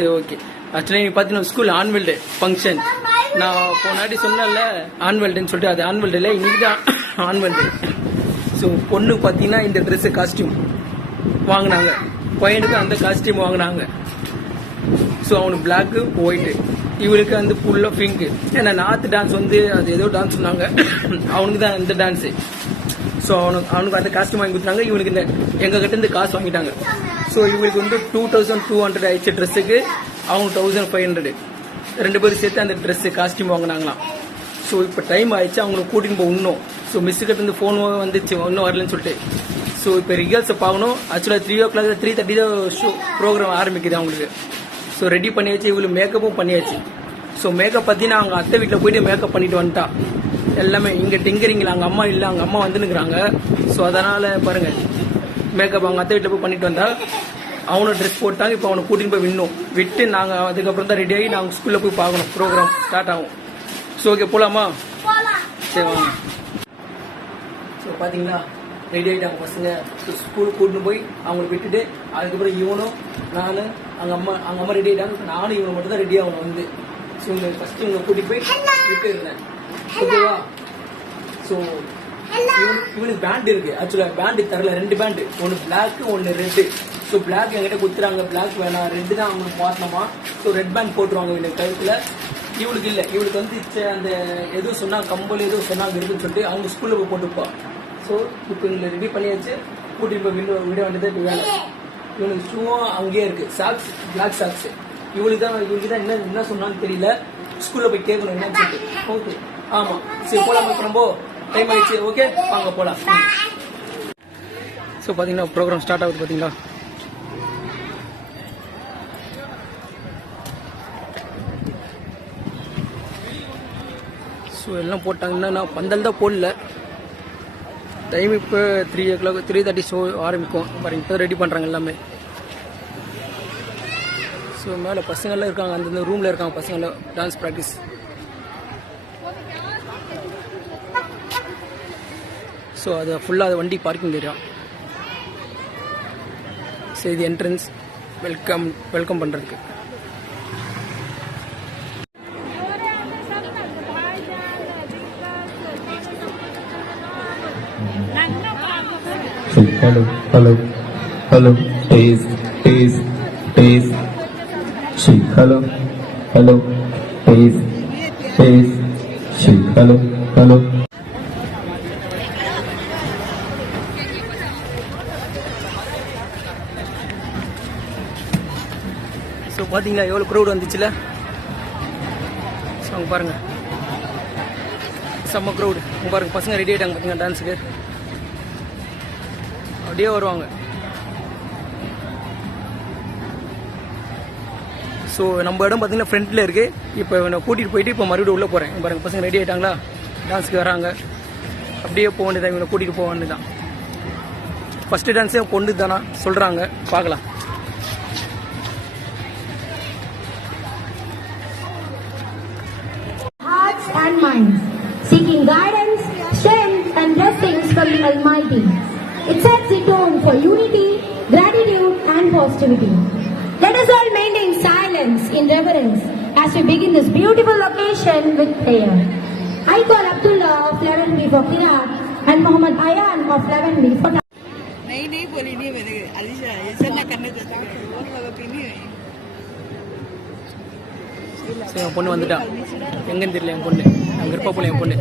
சரி ஓகே. ஆக்சுவலாக நீ பார்த்தீங்கன்னா ஸ்கூல் ஆனுவல் டே ஃபங்க்ஷன் நான் போனாடி சொன்னேன்ல ஆனுவல் டேன்னு சொல்லிட்டு, அது ஆனுவல் டேல இன்னைக்கு தான் ஆனுவல் டே. ஸோ பொண்ணு பார்த்தீங்கன்னா இந்த ட்ரெஸ்ஸு காஸ்டியூம் வாங்கினாங்க, பையனுக்கு அந்த காஸ்டியூம் வாங்கினாங்க. ஸோ அவனுக்கு பிளாக்கு ஒயிட்டு, இவளுக்கு வந்து ஃபுல்லாக பிங்க்கு. ஏன்னா நார்த் டான்ஸ் வந்து அது ஏதோ டான்ஸ் சொன்னாங்க, அவனுக்கு தான் இந்த டான்ஸு. ஸோ அவனுக்கு அந்த காஸ்டியூம் வாங்கி கொடுத்தாங்க. இவனுக்கு இந்த எங்கள் கிட்ட இருந்து காசு வாங்கிட்டாங்க. ஸோ இவங்களுக்கு வந்து 2200 ஆயிடுச்சு ட்ரெஸ்ஸுக்கு, அவங்க 1500. 2 பேரும் சேர்த்து அந்த ட்ரெஸ்ஸு காஸ்டியூம் வாங்கினாங்களாம். ஸோ இப்போ டைம் ஆயிடுச்சு, அவங்களுக்கு கூட்டின்னு போய் இன்னும். ஸோ மிஸ்ஸுக்கிட்ட இருந்து ஃபோன் வந்துச்சு இன்னும் வரலன்னு சொல்லிட்டு. ஸோ இப்போ ரிஹர்சல் பார்க்கணும். ஆக்சுவலாக 3 o'clock 3:30 தான் ஷோ ப்ரோக்ராம் ஆரம்பிக்குது அவங்களுக்கு. ஸோ ரெடி பண்ணியாச்சு, இவங்களுக்கு மேக்கப்பும் பண்ணியாச்சு. ஸோ மேக்கப் பார்த்தீங்கன்னா அவங்க அத்தை வீட்டில் போயிட்டு மேக்கப் பண்ணிட்டு வந்துட்டா. எல்லாமே இங்கே டிங்கரிங்கில் அவங்க அம்மா இல்லை, அவங்க அம்மா வந்துன்னுக்குறாங்க. ஸோ அதனால் பாருங்கள், மேக்கப் அவங்க அத்தை வீட்டில் போய் பண்ணிட்டு வந்தா. அவனும் ட்ரெஸ் போட்டாங்க. இப்போ அவனை கூட்டின்னு போய் விட்டு நாங்கள் அதுக்கப்புறம் தான் ரெடி ஆகி நாங்கள் ஸ்கூலில் போய் பார்க்கணும், ப்ரோக்ராம் ஸ்டார்ட் ஆகும். ஸோ ஓகே போகலாமா? சரி வாங்க. ஸோ பார்த்தீங்களா ரெடி ஆகிட்டாங்க பசங்க. ஸோ ஸ்கூலுக்கு கூட்டின்னு போய் அவங்களை விட்டுட்டு அதுக்கப்புறம் இவனும் நான் அவங்க அம்மா ரெடி ஆகிட்டாங்க. நானும் இவனை மட்டும் தான் ரெடி ஆகணும் வந்து. ஸோ இவங்க ஃபஸ்ட்டு இவங்க கூட்டிகிட்டு போய் விட்டு இருந்தேன். ஓகேவா? ஸோ இவனுக்கு பேண்ட் இருக்கு. ஆக்சுவலாக பேண்டு தரல, 2 பேண்டு, ஒன்று பிளாக்கு ஒன்று ரெட்டு. ஸோ பிளாக் என்கிட்ட கொடுத்துறாங்க, பிளாக் வேணாம், ரெட்டு தான் அவங்களுக்கு மாற்றணுமா. ஸோ ரெட் பேண்ட் போட்டுருவாங்க இவனுக்கு கழுத்தில். இவளுக்கு இல்லை, இவளுக்கு வந்து அந்த எதுவும் சொன்னாங்க, கம்பல் எதுவும் சொன்னாங்க இருக்குன்னு சொல்லிட்டு அவங்க ஸ்கூலில் போய் போட்டுப்பா. ஸோ இப்போ இவங்களை ரெடி பண்ணியாச்சு, கூட்டிட்டு போய் விட வேண்டியது இப்போ வேலை. இவனுக்கு ஷூவும் அங்கேயே இருக்கு, சாக்ஸ், பிளாக் சாக்ஸ். இவளுக்கு தான் என்ன சொன்னான்னு தெரியல. ஸ்கூலில் போய் கேட்கணும் என்னன்னு சொல்லிட்டு. ஓகே ஆமாம் சரி போகலாம். இப்போ நம்ம டைம் ஆயிடுச்சு. ஓகே வாங்க போகலாம். ஸோ பார்த்தீங்கன்னா ப்ரோக்ராம் ஸ்டார்ட் ஆகுது பார்த்தீங்களா. ஸோ எல்லாம் போட்டாங்கன்னா பந்தல் தான் போடல. டைம் இப்போ 3 o'clock 3:30 ஷோ ஆரம்பிக்கும் பாருங்க. இப்போ ரெடி பண்ணுறாங்க எல்லாமே. ஸோ மேலே பசங்கள்லாம் இருக்காங்க, அந்தந்த ரூமில் இருக்காங்க பசங்களாம் டான்ஸ் ப்ராக்டிஸ். ஸோ அது ஃபுல்லாக அது வண்டி பார்க்கிங் ஏரியா. ஸோ இது என்ட்ரன்ஸ், வெல்கம் பண்ணுறதுக்கு. hello taste shake hello taste shake hello so பார்த்தீங்களா எவ்வளோ க்ரௌட் வந்துச்சுல. ஸோ அங்கே பாருங்கள் செம்ம க்ரௌடு. அங்கே பாருங்கள் பசங்க ரெடி ஆகிட்டாங்க பார்த்தீங்கன்னா டான்ஸுக்கு. அப்படியே வருவாங்க. ஸோ நம்ம இடம் பார்த்தீங்கன்னா ஃப்ரண்ட்டில் இருக்குது. இப்போ நான் கூட்டிகிட்டு போயிட்டு இப்போ மறுபடியும் உள்ளே போகிறேன். பாருங்கள் பசங்க ரெடி ஆகிட்டாங்களா, டான்ஸுக்கு வராங்க. அப்படியே போக வேண்டியதான், இவனை கூட்டிகிட்டு போக வேண்டியதான். ஃபஸ்ட்டு டான்ஸே பொண்ணு தானா சொல்கிறாங்க, பார்க்கலாம். Hearts and minds, seeking guidance, strength and blessings from the Almighty. It sets the tone for unity, gratitude and positivity. Let us all maintain silence in reverence as we begin this beautiful occasion with prayer. I call Abdullah of 11B for Qiraat and Muhammad Ayan of 11B for नहीं बोली नहीं मैंने अलीशा ऐसा ना करने देता और लगा पीनी है. சரி என் பொண்ணு வந்துட்டா, எங்கன்னு தெரியல என் பொண்ணு, அங்கே இருப்பா போல என் பொண்ணு.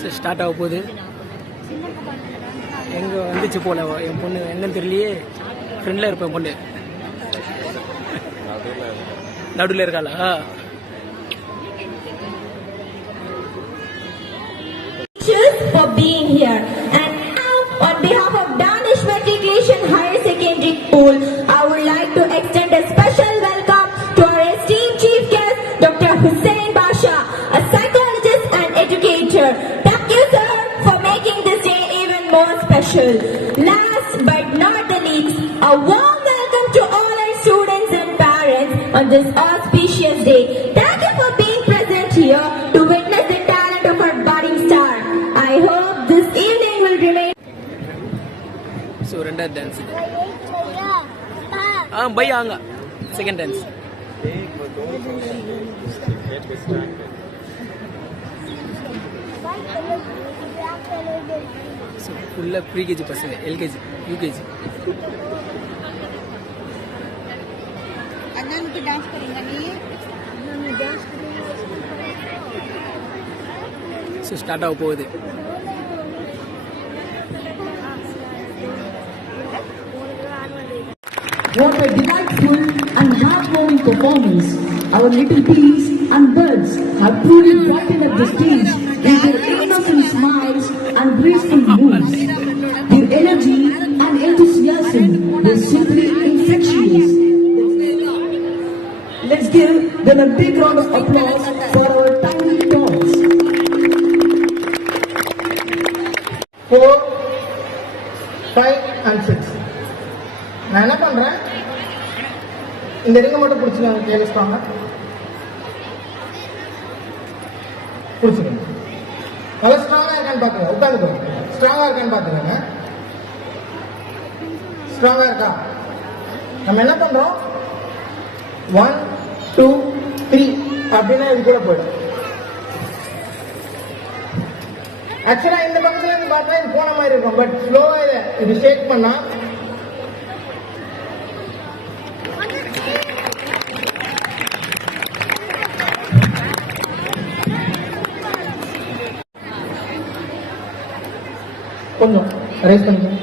சரி ஸ்டார்ட் ஆக போகுது. எங்கே வந்துச்சு போல என் பொண்ணு, என்னன்னு தெரியலையே. ஃப்ரெண்டில் இருப்பேன் பொண்ணு, நடுவில் இருக்காளா. for being here, and now on behalf of Danish Matriculation Higher Secondary School, I would like to extend a special welcome to our esteemed chief guest, Dr. Hussain Basha, a psychologist and educator. Thank you, sir, for making this day even more special. Last but not the least, a warm welcome to all our students and parents on this auspicious day. Thank you for being present here to witness பை ஆங்க second டென்ஸ். So ஃபுல்லாக pre KG பசங்க, LKG UKG. அண்ணனுக்கு dance பண்ணுங்க நீ. So start ஆக போகுது. What a delightful and heartwarming performance. Our little bees and birds have truly brightened up the stage with their innocent smiles and graceful moves. Their energy and enthusiasm were simply infectious. Let's give them a big round of applause for our tiny tots. 4, 5 and 6. நான் என்ன பண்றேன், இந்த ரிங்க மட்டும் பிடிச்சிக்கோங்க, கையில் ஸ்ட்ராங்கா பிடிச்சிக்கோங்க. நல்லா ஸ்ட்ராங்கா இருக்கான்னு பாத்துங்க, உட்காந்துக்கோங்க. ஸ்ட்ராங்கா இருக்கான்னு பாத்துக்கோங்க. ஸ்ட்ராங்கா இருக்கா? நம்ம என்ன பண்றோம், 1 2 3 அப்படின்னா இது கூட போயிடும். ஆக்சுவலா இந்த பக்கத்துல இருந்து பார்த்தா இது போன மாதிரி இருக்கும், பட் ஸ்லோவா இது ஷேக் பண்ணா கொஞ்சம் ரைஸ் பண்ணிக்கோங்க.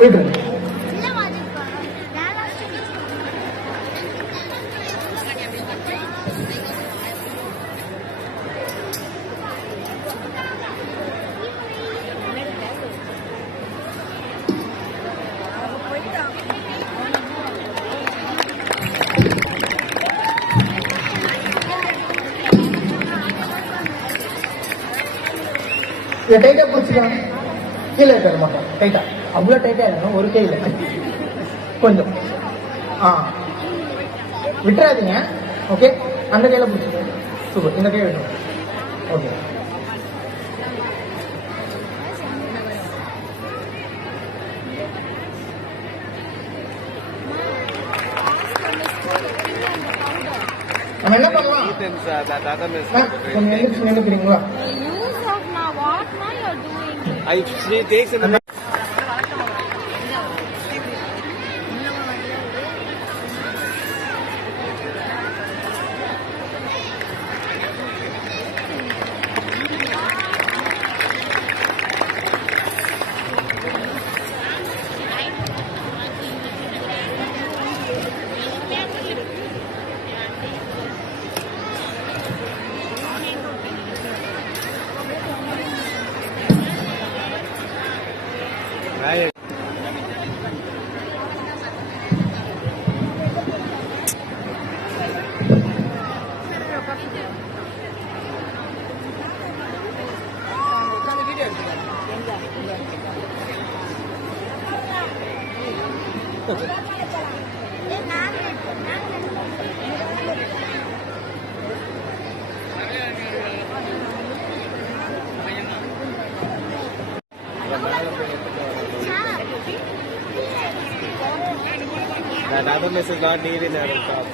விட்டுருங்க. இதை டைட்டா பிடிச்சிக்கலாம், கீழே இருக்க மாட்டோம். டைட்டா அவ்வளோ டைட்டா இருக்கணும், ஒரு கையில் கொஞ்சம் விட்டுறாதீங்க. ஓகே, அந்த கையில் பிடிச்சிக்கோங்க. சூப்பர், இந்த கையை விட்டுருங்க. ஓகே, நம்ம என்ன பண்ணலாம், கொஞ்சம் எழுந்திரிச்சு நினைக்கிறீங்களா? She takes in the that other miss is not needed in our top.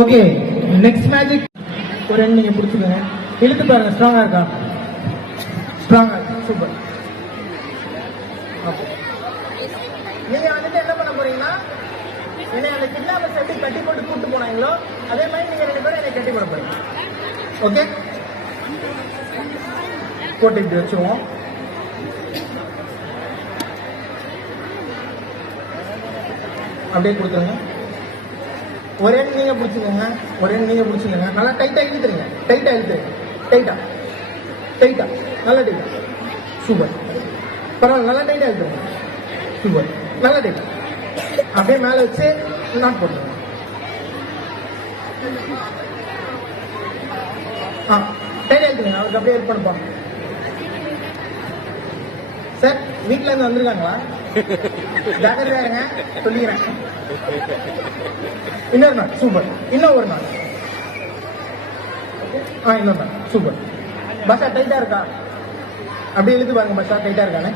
Okay, next magic. ஒரு ரெண்டு நீங்க பிடிச்சிக்கோங்க, இழுத்து பாருங்க. ஸ்ட்ராங்கா இருக்கா? ஸ்ட்ராங்கா இருக்கு. சூப்பர். ஓகே, நீங்க வந்துட்டு என்ன பண்ண போறீங்கன்னா, என்னை அந்த கிட்னாப்பர்ஸ் எப்படி கட்டி போட்டு கூட்டு போனாங்களோ அதே மாதிரி நீங்க ரெண்டு பேரும் என்னை கட்டி போட போறீங்க. ஓகே, போட்டு இப்படி வச்சுருவோம். அப்படியே கொடுத்துருங்க. ஒரே நீங்க பிடிச்சிக்கோங்க, ஒரே நீங்க பிடிச்சிக்கோங்க. நல்லா டைட்டா இழுத்துருங்க, டைட்டா இழுத்துருங்க. டைட்டா டைட்டா நல்லா டைட்டா. சூப்பர், பரவாயில்ல, நல்லா டைட்டா இழுத்துருங்க. சூப்பர், நல்லா டைட்டா. அப்படியே மேல வச்சு நாட் போட்டுருங்க. டைட்டா இழுத்துருங்க. அவருக்கு அப்படியே ஏற்பாடு பண்ணுங்க. சார், வீட்டுல இருந்து வந்திருக்காங்களா? ஜாக்கிரதையா இருங்க, சொல்லிக்கிறேன். இன்னொரு நாள். சூப்பர், இன்னும் ஒரு நாள். இன்னொரு நாள். சூப்பர். பஸ்ஸா டைட்டா இருக்கா? அப்படியே இழுத்து பாருங்க பச்சா, டைட்டா இருக்கானே.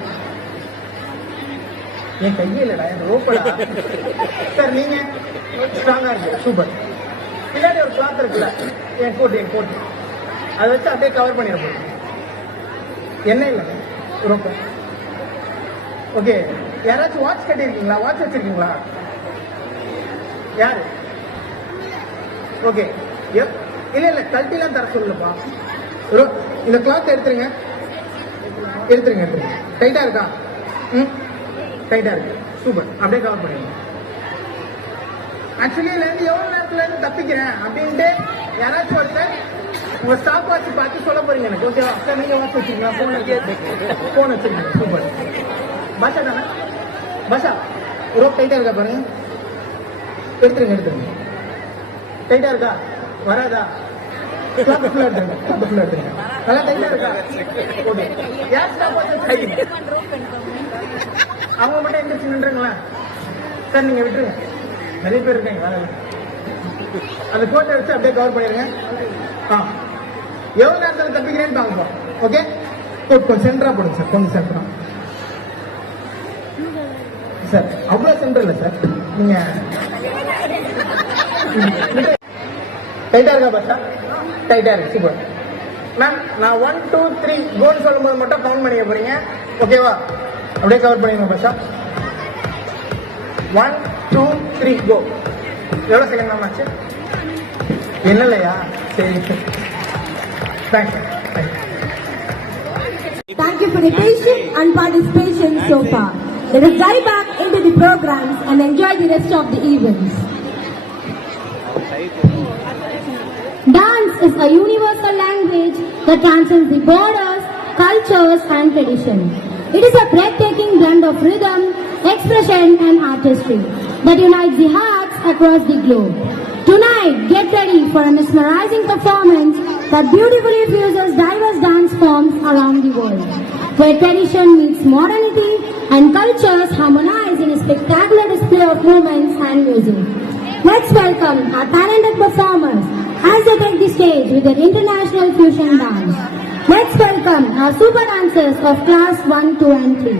என் கையே இல்லடா, என் ரோப்படா. சார் நீங்க ஸ்ட்ராங்கா இருக்கு, சூப்பர். பின்னாடி ஒரு கிளாத் இருக்குல்ல, என் கோட் அதை வச்சு அப்படியே கவர் பண்ணிட போகுது. என்ன இல்லைங்க ரோப்ப. ஓகே, யாராச்சும் வாட்ச் கட்டியிருக்கீங்களா? வாட்ச் வச்சிருக்கீங்களா? யாரு? ஓகே, இல்ல கழட்டிலாம் தர சொல்லப்பா. இந்த கிளாத் எடுத்துருங்க. டைட்டா இருக்கா? டைட்டா இருக்கு, சூப்பர். அப்படியே கவர் பண்ணிடுங்க. ஆக்சுவலி இதுல இருந்து எவ்வளவு நேரத்துல இருந்து தப்பிக்கிறேன் அப்படின்ட்டு யாராச்சும் ஒருத்தர் உங்க ஸ்டாப் வாட்ச் பார்த்து சொல்ல போறீங்க எனக்கு. ஓகேவா சார்? நீங்க வாட்ச் வச்சிருக்கீங்களா? போன் வச்சிருக்கீங்க, சூப்பர். பாஷா தானே? பாஷா, ரோப் டைட்டா இருக்கா பாருங்க. எடுத்துருங்க. டைட்டா இருக்கா? வராதா? எடுத்துருங்க. நல்லா டைட்டா இருக்கா? ஓகே. யார் ஸ்டாப் வாட்ச் வச்சிருக்கீங்க? அவங்க மட்டும் எந்திரிச்சு நின்றுங்களா? சார் நீங்க விட்டுருங்க, நிறைய பேர் இருக்காங்க வேலை. அந்த கோட்டை வச்சு அப்படியே கவர் பண்ணிருங்க. எவ்வளவு நேரத்தில் தப்பிக்கிறேன்னு பாப்போம். ஓகே, கொஞ்சம் சென்டரா போடுங்க சார், கொஞ்சம் சென்டரா. சார் அவ்வளவு சென்டர் இல்லை சார், நீங்க டைட்டா இருக்கா பாஷா? டைட்டா இருக்கு, சூப்பர். மேம் நான் 1 2 3 கோல் சொல்லும் போது மட்டும் கவுண்ட் பண்ணிக்க போறீங்க. ஓகேவா? அப்படியே கவர் பண்ணிடுங்க பாஷா. 1 2 3 கோ. எவ்வளவு செகண்ட் மேம் ஆச்சு? என்ன இல்லையா? சரி, thanks. Thank you for the patience and participation so far. Let us dive back into the programs and enjoy the rest of the events. Dance is a universal language that transcends the borders, cultures and traditions. It is a breathtaking blend of rhythm, expression and artistry that unites the hearts across the globe. Tonight, get ready for a mesmerizing performance that beautifully fuses diverse dance forms around the world, where tradition meets modernity and cultures harmonize in a spectacular display of movements and music. Let's welcome our talented performers as they take the stage with their international fusion dance. Let's welcome our super dancers of class 1, 2 and 3.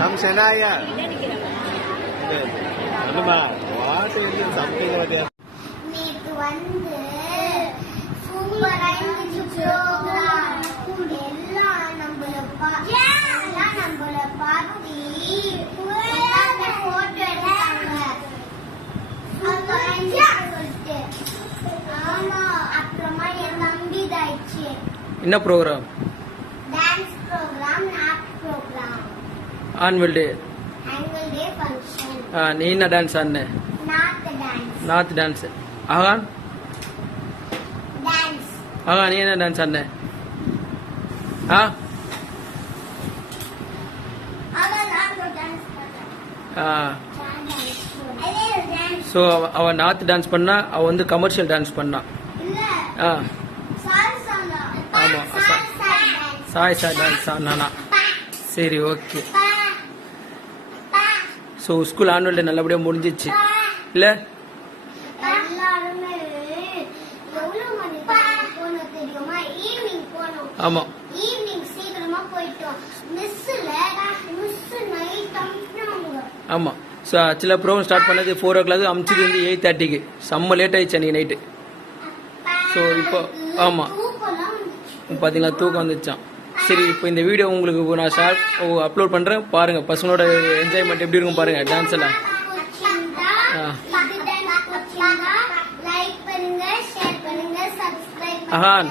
हम सेनाया என்னமா what is something over there. நேத்து வந்து சூப்பரா இருந்துச்சு program. எல்லாம் நம்மள பார்த்து போட்டோ எடுத்தாங்க. ஆமா, அப்புறமா என் தம்பி தாயிடுச்சு. என்ன program? Dance program, not program, annual day function. நீ என்ன டான்ஸ் ஆடின? North dance. ஆகான் நீ என்ன டான்ஸ் ஆடின? ஸோ அவ நார்த் டான்ஸ் பண்ணா, அவ வந்து கமர்ஷியல் டான்ஸ் பண்ணா. ஆமா, சாய்ஸா டான்ஸ் ஆனா. சரி, okay. So school annual day நல்லபடியாக முடிஞ்சிச்சு இல்ல? ஆமா, ஆமா. ஸோ ஆக்சுவலாக ப்ரோக்ராம் ஸ்டார்ட் பண்ணது 4 o'clock, அமிச்சது வந்து 8:30க்கு. செம்ம லேட் ஆயிடுச்சு அன்றைக்கி நைட்டு. ஸோ இப்போ ஆமாம் பார்த்தீங்களா, தூக்கம் வந்துச்சான். சரி, இப்போ இந்த வீடியோ உங்களுக்கு நான் அப்லோட் பண்ணுறேன், பாருங்கள். பசங்களோட என்ஜாய்மெண்ட் எப்படி இருக்கும் பாருங்கள், டான்ஸ் எல்லாம். ஆஹான்